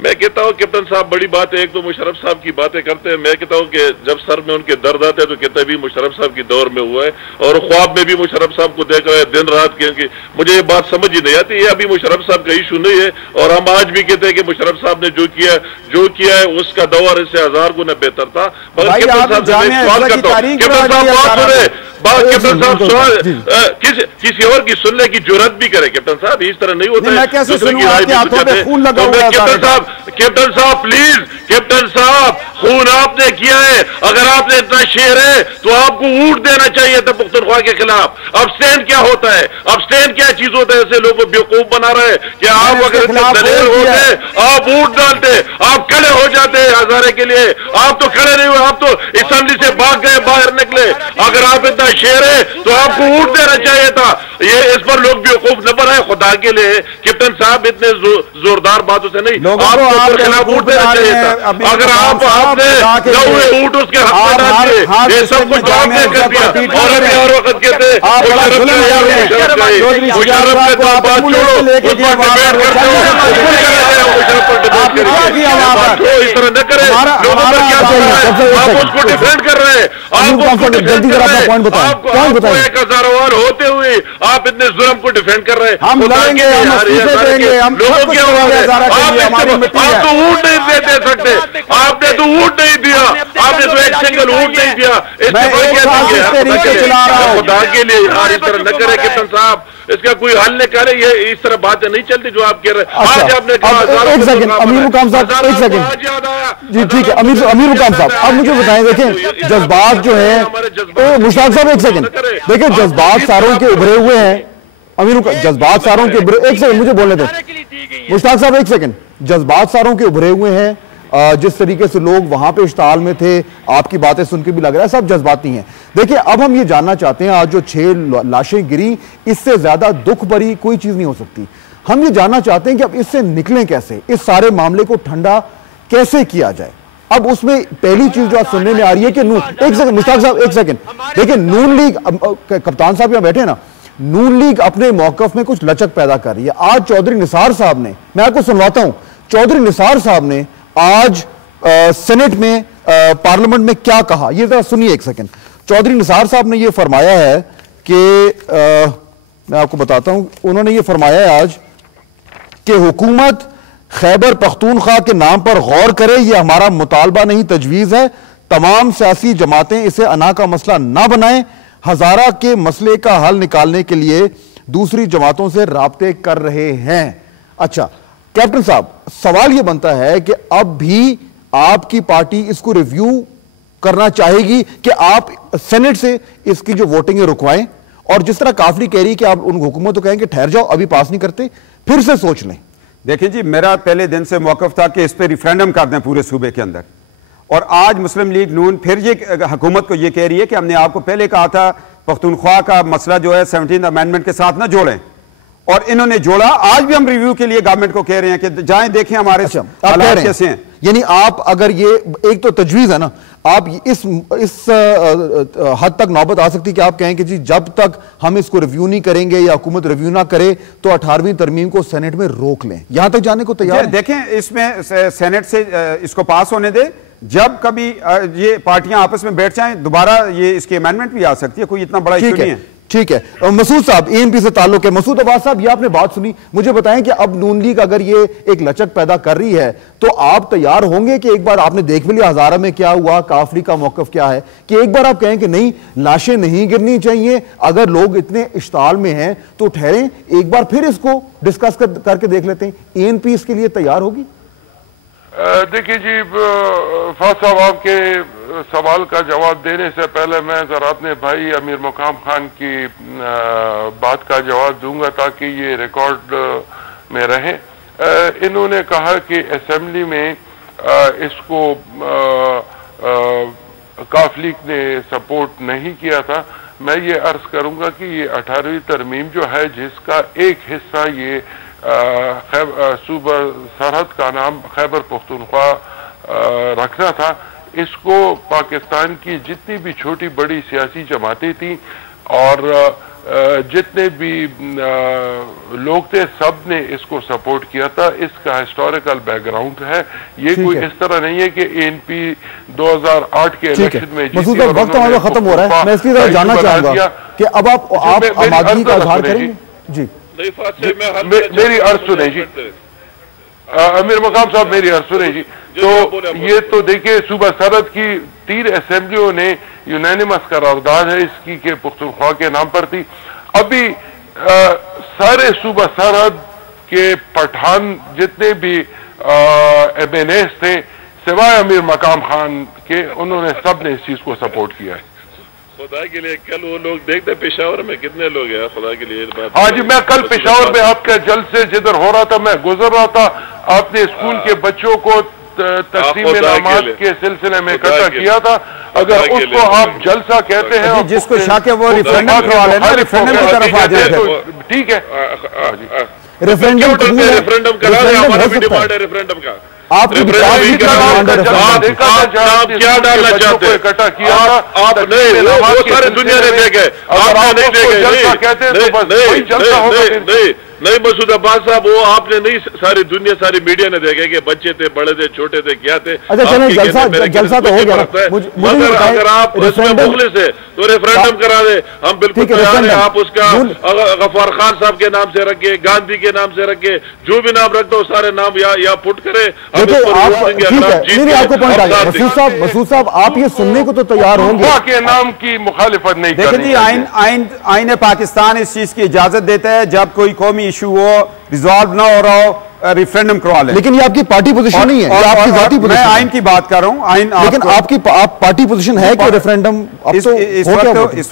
मैं कहता हूँ कैप्टन साहब बड़ी बात है, एक तो मुशर्रफ साहब की बातें करते हैं। मैं कहता हूँ कि जब सर में उनके दर्द आते हैं तो कहते हैं भी मुशर्रफ साहब की दौर में हुआ है, और ख्वाब में भी मुशर्रफ साहब को देख रहे हैं दिन रात, क्योंकि मुझे ये बात समझ ही नहीं आती। ये अभी मुशर्रफ साहब का इशू नहीं है, और हम आज भी कहते हैं कि मुशर्रफ साहब ने जो किया है उसका दौर इससे 1000 गुना बेहतर था। मगर कैप्टन साहब से मैं सवाल करता हूँ, कैप्टन साहब बात सुने, कैप्टन साहब सवाल किसी और की सुनने की जुर्रत भी करे। कैप्टन साहब इस तरह नहीं होता है, कैप्टन साहब प्लीज, कैप्टन साहब खून आपने किया है, अगर आपने इतना शेर है तो आपको वोट देना चाहिए था पुख्तनख्वा के खिलाफ। अब्सटेन क्या होता है, अब्सटेन क्या चीज होता है? ऐसे लोगों को बेवकूफ बना रहे हैं कि आप अगर इतने दलेर होते आप वोट डालते, आप खड़े हो जाते हजारे के लिए। आप तो खड़े नहीं हुए, आप तो असेंबली से भाग गए, बाहर निकले। अगर आप इतना शेर है तो आपको वोट देना चाहिए था। ये इस पर लोग बेवकूफ न बनाए खुदा के लिए। कैप्टन साहब इतने जोरदार बातों से नहीं, आपको खिलाफ वोट देना चाहिए था। अगर आपने ऊँट उसके हाथ में डाल दिए, ये सब कुछ आपने कर दिया। और अभी हर वक्त कहते इस तरह न करें, लोगों पर क्या चल रहा है, आप उसको डिफेंड कर रहे हैं, आपको जल्दी कर रहे हैं। 1000 होते हुए आप इतने जुल्म को डिफेंड कर रहे हैं। हम लड़ेंगे, लोगों क्या आप तो वोट नहीं दे सकते, आपने तो वोट नहीं दिया, आपने तो एक सिंगल वोट नहीं दिया। खुदा के लिए यार इस तरह न करे कैप्टन साहब, इसका कोई हल निकाले। ये इस तरह बातें नहीं चलती जो आप कह रहे हैं। आज आपने कहा एक सेकंड अमीर मुकाम साहब, एक सेकंड जी ठीक है अमीर मुकाम साहब, अब मुझे बताएं, देखें जज्बात जो है मुश्ताक साहब, एक सेकंड देखिए जज्बात सारों के उभरे हुए हैं। अमीर जज्बात सारों के उभरे, एक सेकंड मुझे बोलने दें मुश्ताक साहब, एक सेकंड। जज्बात सारों के उभरे हुए हैं, जिस तरीके से लोग वहां पे इश्ताल में थे, आपकी बातें सुन के भी लग रहा है सब जज्बाती हैं। देखिए अब हम ये जानना चाहते हैं, आज जो 6 लाशें गिरी, इससे ज्यादा दुख भरी कोई चीज नहीं हो सकती। हम ये जानना चाहते हैं कि अब इससे निकलें कैसे, इस सारे मामले को ठंडा कैसे किया जाए। अब उसमें पहली चीज जो आज सुनने में आ रही है कि एक सेकंड मुश्ताक साहब, एक सेकंड देखिए, नून लीग, कप्तान साहब यहां बैठे ना, नून लीग अपने मौकफ में कुछ लचक पैदा कर रही है। आज चौधरी निसार साहब ने, मैं आपको सुनवाता हूं, चौधरी निसार साहब ने आज सेनेट में पार्लियामेंट में क्या कहा, ये जरा सुनिए एक सेकंड। चौधरी निसार साहब ने ये फरमाया है कि मैं आपको बताता हूं, उन्होंने ये फरमाया है आज कि हुकूमत खैबर पख्तूनख्वा के नाम पर गौर करे, ये हमारा मुतालबा नहीं तजवीज़ है। तमाम सियासी जमातें इसे अना का मसला ना बनाएं। हजारा के मसले का हल निकालने के लिए दूसरी जमातों से राब्ते कर रहे हैं। अच्छा कैप्टन साहब, सवाल यह बनता है कि अब भी आपकी पार्टी इसको रिव्यू करना चाहेगी कि आप सेनेट से इसकी जो वोटिंग है रुकवाएं, और जिस तरह काफली कह रही है कि आप उन हुकूमत को कहेंगे ठहर जाओ, अभी पास नहीं करते, फिर से सोच लें। देखिए जी, मेरा पहले दिन से मौकफ था कि इस पर रिफरेंडम कर दें पूरे सूबे के अंदर, और आज मुस्लिम लीग नून फिर ये हुकूमत को ये कह रही है कि हमने आपको पहले कहा था पख्तूनख्वा का मसला जो है 17th अमेंडमेंट के साथ ना जोड़ें, और इन्होंने जोड़ा। आज भी हम रिव्यू के लिए गवर्नमेंट को कह रहे हैं कि जाएं देखें हमारे हालात कैसे हैं। यानी आप अगर ये एक तो तजवीज है ना, आप इस हद तक नौबत आ सकती कि आप कहें कि जी जब तक हम इसको रिव्यू नहीं करेंगे या हुकूमत रिव्यू ना करे तो 18वीं तरमीम को सेनेट में रोक लें, यहां तक जाने को तैयार है? देखें, इसमें सेनेट से इसको पास होने दे, जब कभी ये पार्टियां आपस में बैठ जाएं दोबारा ये इसकी अमेंडमेंट भी आ सकती है, कोई इतना बड़ा इशू नहीं है। ठीक है मसूद साहब, एएनपी से ताल्लुक है। मसूद अब्बास साहब, ये आपने बात सुनी, मुझे बताएं कि अब नून लीग अगर ये एक लचक पैदा कर रही है तो आप तैयार होंगे कि एक बार आपने देख भी लिया हजारा में क्या हुआ, काफली का मौकफ क्या है, कि एक बार आप कहें कि नहीं लाशें नहीं गिरनी चाहिए, अगर लोग इतने इश्ताल में हैं तो ठहरें, एक बार फिर इसको डिस्कस करके देख लेते हैं। एएनपी इसके लिए तैयार होगी? देखिए जी फाज साहब, आपके सवाल का जवाब देने से पहले मैं जरा अपने भाई अमीर मुकाम खान की बात का जवाब दूंगा ताकि ये रिकॉर्ड में रहे। इन्होंने कहा कि असेंबली में इसको काफ लीग ने सपोर्ट नहीं किया था। मैं ये अर्ज करूंगा कि ये 18वीं तरमीम जो है, जिसका एक हिस्सा ये सूबा सरहद का नाम खैबर पख्तूनख्वा रखना था, इसको पाकिस्तान की जितनी भी छोटी बड़ी सियासी जमातें थी और जितने भी लोग थे सब ने इसको सपोर्ट किया था। इसका हिस्टोरिकल बैकग्राउंड है, ये कोई इस तरह नहीं है कि एएनपी 2008 के इलेक्शन में मसूद साहब वक्त हमारा खत्म हो रहा है, मैं इसकी तरफ जानना चाहूंगा कि अब आप आबादी का इजहार करेंगे जी। मेरी अर्ज सुने जी, अमीर मकाम साहब मेरी अर्ज सुने जी। तो ये तो देखिए सूबा सरहद की 3 असेंबलियों ने यूनानिमस करारदाद है इसकी के पुख्तनख्वा के नाम पर थी। अभी सारे सूबा सरहद के पठान जितने भी एमएनएस थे सिवाय अमीर मकाम खान के, उन्होंने सब ने इस चीज को सपोर्ट किया है। खुदा के लिए कल वो लोग देखते पेशावर में कितने लोग हैं, खुदा के लिए हाँ जी, मैं कल पेशावर में आपके जलसे जिधर हो रहा था मैं गुजर रहा था, आपने स्कूल के बच्चों को तस्लीम नमाज के सिलसिले में इकट्ठा किया था। अगर उसको आप जलसा कहते हैं, जिसको शाके वो रिफरेंडम करवा लेना, रिफरेंडम की तरफ आ जाए, ठीक है। रेफरेंडम करा दें, हमारा भी डिमांड है रेफरेंडम का। आप क्या डालना चाहते हैं? इकट्ठा किया आप नहीं, वो सारे दुनिया ने देखे, आपने नहीं देखे। नहीं मसूद अब्बास साहब, वो आपने नहीं, सारी दुनिया सारी मीडिया ने देखे कि बच्चे थे, बड़े थे, छोटे थे, क्या थे। अच्छा चलो जलसा तो हो गया, मगर अगर आप उसमें मुखलिस है तो रेफरेंडम करा दे, हम बिल्कुल तैयार हैं। आप उसका गफ्फार खान साहब के नाम से रखे, गांधी के नाम से रखे, जो भी नाम रख दो सारे नाम या पुट करे। आपको पॉइंट आ गया मसूद साहब, आप ये सुनने को तो तैयार होंगे के नाम की मुखालिफत नहीं देखिए जी, आइन पाकिस्तान इस चीज की इजाजत देता है जब कोई कौमी इशू हो, रिजॉल्व ना हो रहा हो, रिफरेंडम करवा ले। लेकिन ये आपकी पार्टी पोजीशन नहीं है, आपकी जाती पोजीशन। मैं आइन की बात कर रहा हूं, आइन। लेकिन आप पार्टी पोजीशन है कि रेफरेंडम इस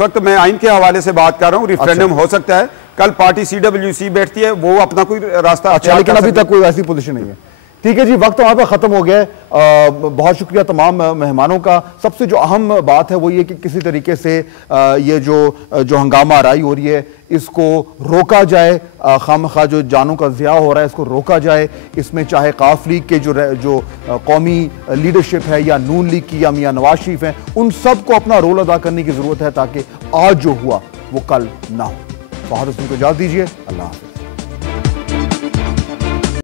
वक्त मैं आइन के हवाले से बात कर रहा हूं। रेफरेंडम हो सकता है, कल पार्टी CWC बैठती है, वो अपना कोई रास्ता। अच्छा, लेकिन अभी तक कोई ऐसी पोजीशन नहीं है। ठीक है जी, वक्त वहाँ पर ख़त्म हो गया है। बहुत शुक्रिया तमाम मेहमानों का। सबसे जो अहम बात है वो ये कि किसी तरीके से ये जो हंगामा आराई हो रही है इसको रोका जाए, खामखा जो जानों का ज़िया हो रहा है इसको रोका जाए। इसमें चाहे काफ लीग के जो कौमी लीडरशिप है या नून लीग की या मियां नवाज शरीफ हैं, उन सब को अपना रोल अदा करने की ज़रूरत है ताकि आज जो हुआ वो कल ना हो। बहुत को इजाज़त दीजिए, अल्लाह हाफ़िज़।